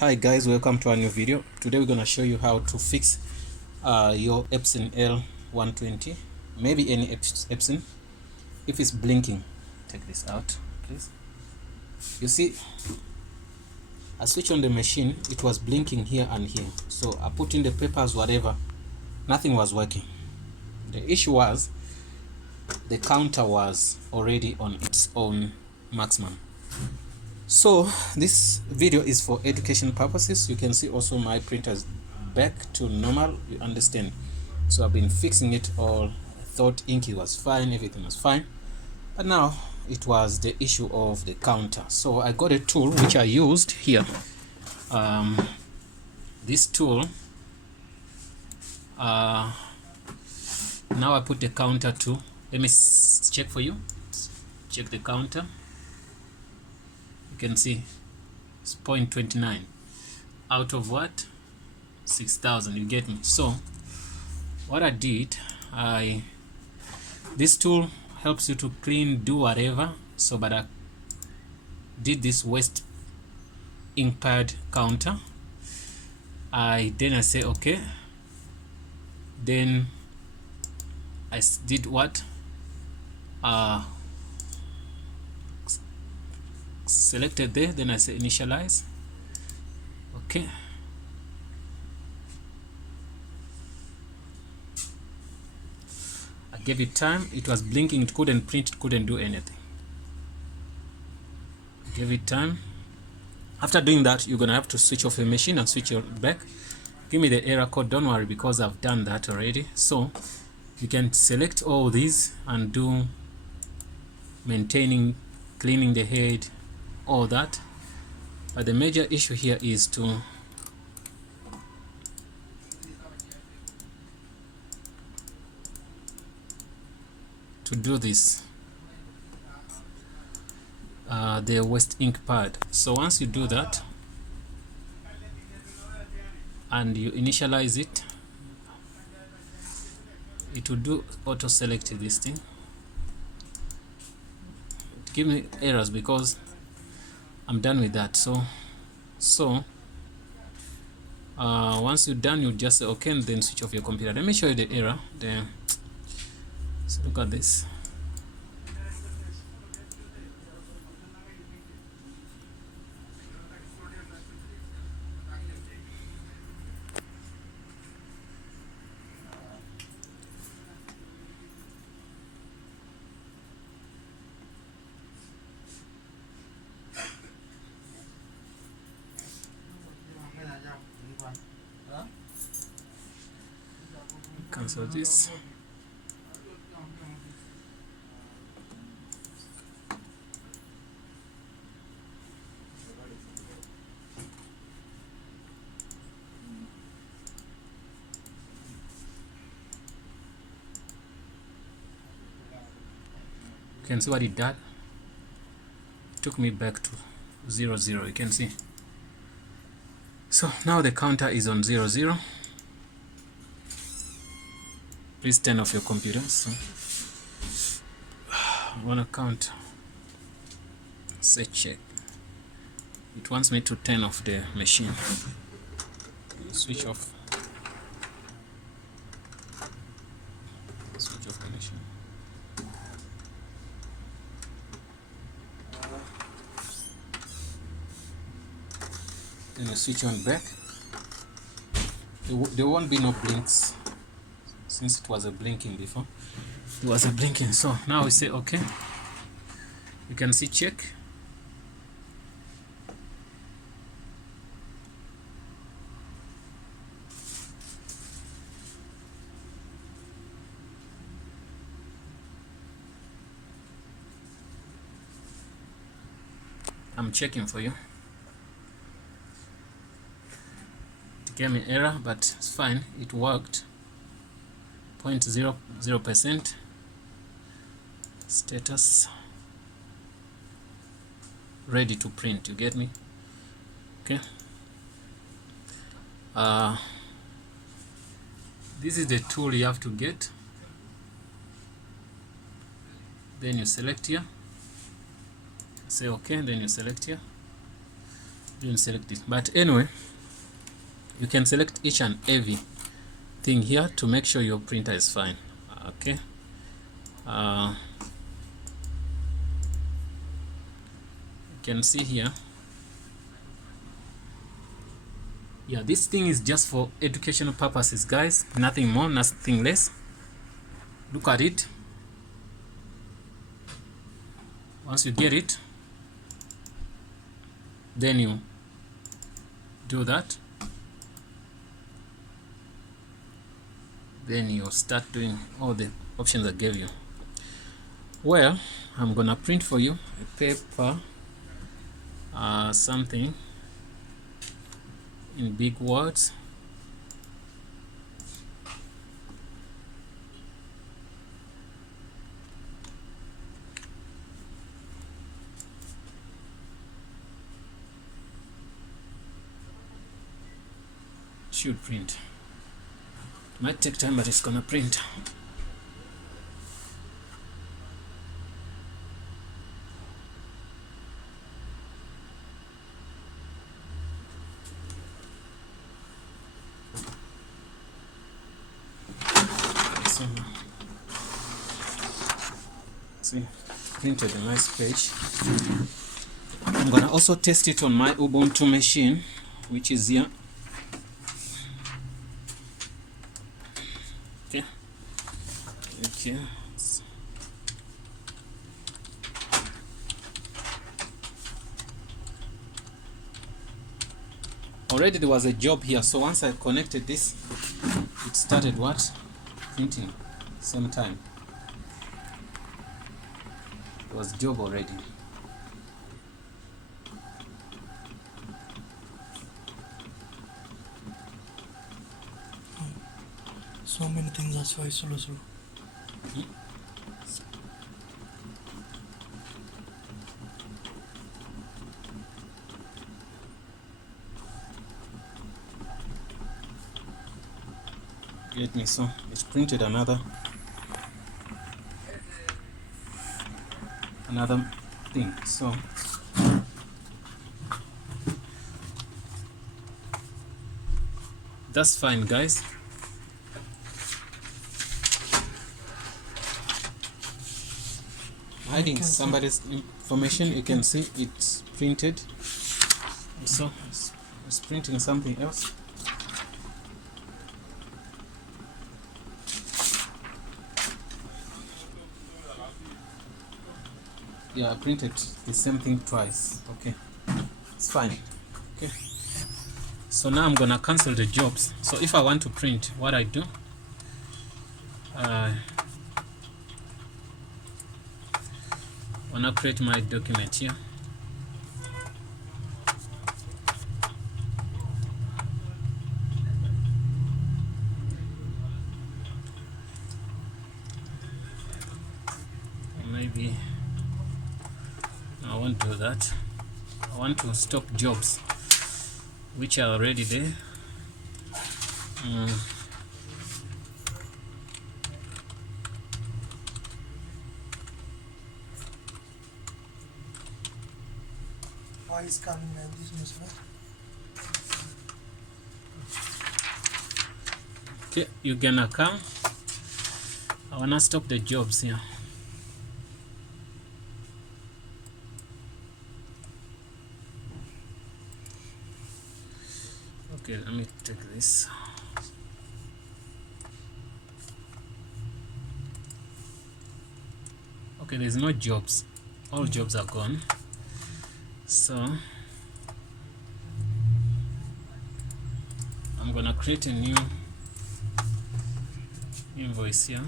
Hi guys, welcome to a new video. Today we're gonna show you how to fix your Epson L120, maybe any Epson. If it's blinking, take this out please. You see, I switch on the machine, it was blinking here and here, so I put in the papers, whatever, nothing was working. The issue was the counter was already on its own maximum. So this video is for education purposes. You can see also my printer's back to normal, you understand. So I've been fixing it all. I thought inky was fine, everything was fine, but now it was the issue of the counter. So I got a tool which I used here. This tool, now I put the counter to, let me check for you, check the counter. You can see it's 0.29 out of what, 6,000, you get me. So what I did, this tool helps you to clean, do whatever. So but I did this waste ink pad counter. Then I say okay, then I did what, selected there, then I say initialize. Okay, I gave it time, it was blinking, it couldn't print, it couldn't do anything. Give it time. After doing that, you're gonna have to switch off your machine and switch it back. Give me the error code, don't worry, because I've done that already. So you can select all these and do maintaining, cleaning the head, all that. But the major issue here is to do this, the waste ink pad. So once you do that and you initialize it, it will do auto select this thing. It gives me errors because I'm done with that. So once you're done, you just say okay and then switch off your computer. Let me show you the error. Then so look at this. Cancel this. You can see what it did. It took me back to 00. You can see. So now the counter is on 00. Please turn off your computer. So I want to count. Say check. It wants me to turn off the machine. Switch off. Switch off the machine. Then you switch on back. There won't be no blinks. Since it was a blinking before, it was a blinking. So now we say okay. You can see check. I'm checking for you. It gave me error, but it's fine. It worked. 0.00%. Status ready to print. You get me? Okay. This is the tool you have to get. Then you select here. Say okay. Then you select here. didn't select it, but anyway, you can select each and every thing here to make sure your printer is fine. Okay, you can see here, yeah, this thing is just for educational purposes, guys, nothing more, nothing less. Look at it. Once you get it, then you do that, then you start doing all the options I gave you. Well, I'm gonna print for you a paper, something in big words. Should print. Might take time, but it's gonna print. See, printed a nice page. I'm gonna also test it on my Ubuntu machine, which is here. Okay. Already there was a job here, so once I connected this, it started what? Printing. Same time. It was job already. So many things, that's why slow. Get me, so it's printed another thing. So that's fine, guys. Hiding somebody's information, you can see it's printed. So it's printing something else. Yeah, I printed the same thing twice. Okay, it's fine. Okay, so now I'm gonna cancel the jobs. So if I want to print, what I do, wanna create my document here. Maybe I won't do that. I want to stop jobs which are already there. Why is coming like this, Mr. Okay, you're gonna come. I wanna stop the jobs here. Okay, let me take this. Okay, there's no jobs. All jobs are gone. So I'm gonna create a new invoice here.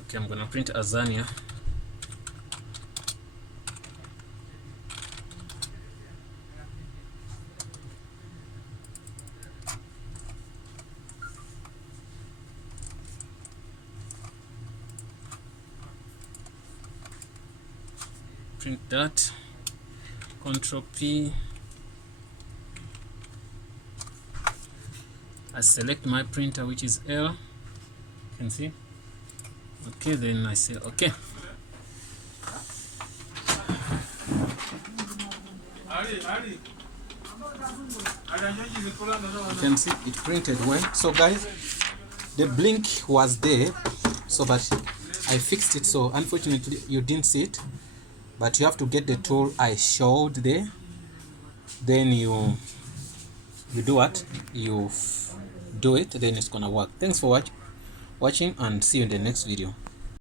Okay, I'm gonna print Azania. Print that. Control P. I select my printer, which is L. You can see. Okay, then I say okay. You can see it printed well. So guys, the blink was there, so but I fixed it. So unfortunately you didn't see it, but you have to get the tool I showed there. Then you do what? You do it, then it's gonna work. Thanks for watching, and see you in the next video.